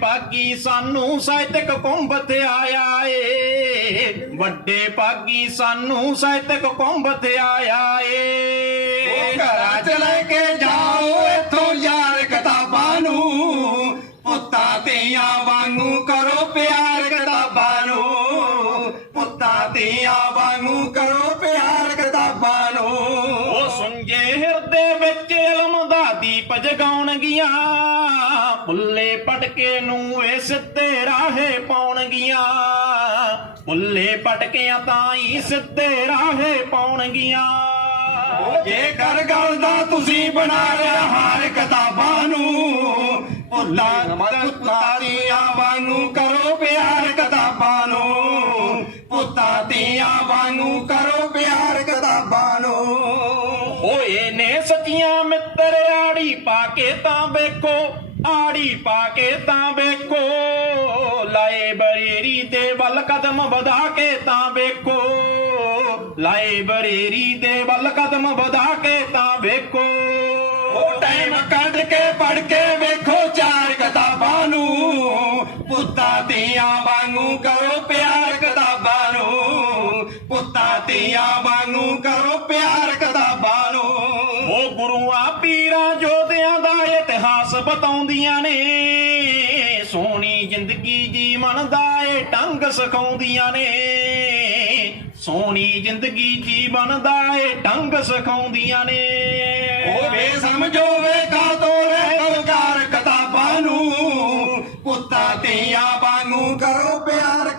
ਪਾਗੀ ਸਾਨੂੰ ਸਾਹਿਤਕ ਕੁੰਭ ਤੇ ਆਇਆ ਏ। ਵੱਡੇ ਪਾਗੀ ਸਾਨੂੰ ਸਾਹਿਤਕ ਕੁੰਭ ਤੇ ਆਇਆ ਏ। ਘਰਾਂ ਚ ਲੈ ਕੇ ਜਾਓ, ਇੱਥੋਂ ਯਾਰ ਕਿਤਾਬਾਂ ਨੂੰ। ਪੁੱਤਾਂ ਤੀਆਂ ਵਾਂਗੂ ਕਰੋ ਪਿਆਰ ਕਿਤਾਬਾਂ ਨੂੰ। ਪੁੱਤਾਂ ਤੀਆਂ ਵਾਂਗੂ ਕਰੋ ਦਾ ਦੀਪ ਪੁੱਲੇ ਪਟਕੇ ਨੂੰ ਇਹ ਸਿੱਧੇ ਰਾਹੇ ਪਾਉਣਗੀਆਂ ਪੁੱਲੇ ਪਟਕਿਆਂ ਤਾਂ ਹੀ ਸਿੱਧੇ ਰਾਹੇ ਪਾਉਣਗੀਆਂ ਜੇਕਰ ਗੱਲ ਦਾ ਤੁਸੀਂ ਬਣਾ ਲਿਆ ਹਾਰ ਕਿਤਾਬਾਂ ਨੂੰ, ਭੁੱਲਾਂ ਪੁੱਤਾਂ ਦੀਆਂ ਵਾਂਗੂ ਕਰੋ ਪਿਆਰ ਕਿਤਾਬਾਂ ਨੂੰ। ਪੁੱਤਾਂ ਦੀਆਂ ਵਾਂਗੂ ਸੱਚੀਆਂ ਮਿੱਤਰ, ਆੜੀ ਪਾ ਕੇ ਤਾਂ ਵੇਖੋ, ਆੜੀ ਪਾ ਕੇ ਤਾਂ ਵੇਖੋ। ਲਾਏ ਬਰੇਰੀ ਦੇ ਵੱਲ ਕਦਮ ਵਧਾ ਕੇ ਤਾਂ ਵੇਖੋ। ਲਾਏ ਬਰੇਰੀ ਦੇ ਵੱਲ ਕਦਮ ਵਧਾ ਕੇ ਤਾਂ ਵੇਖੋ। ਉਹ ਟਾਈਮ ਕੱਢ ਕੇ ਪੜ ਕੇ ਵੇਖੋ, ਚਾਰ ਕਿਤਾਬਾਂ ਨੂੰ। ਪੁੱਤਾਂ ਧੀਆਂ ਵਾਂਗੂ ਕਰੋ ਪਿਆਰ ਕਿਤਾਬਾਂ ਨੂੰ। ਪੁੱਤਾਂ ਧੀਆਂ ਬਤਾਉਂਦੀਆਂ ਨੇ, ਸੋਹਣੀ ਜ਼ਿੰਦਗੀ ਜੀ ਮੰਨਦਾ ਏ ਟੰਗ ਸਿਖਾਉਂਦੀਆਂ ਨੇ। ਸੋਹਣੀ ਜ਼ਿੰਦਗੀ ਜੀ ਮੰਨਦਾ ਏ ਟੰਗ ਸਿਖਾਉਂਦੀਆਂ ਨੇ। ਉਹ ਵੇ ਸਮਝੋ ਵੇ ਕਾ ਤੋਰੇ ਕਲਕਾਰ ਕਤਾਬਾਂ ਨੂੰ, ਪੁੱਤਾਂ ਤੀਆਂ ਵਾਂਗੂ ਕਰੋ ਪਿਆਰ।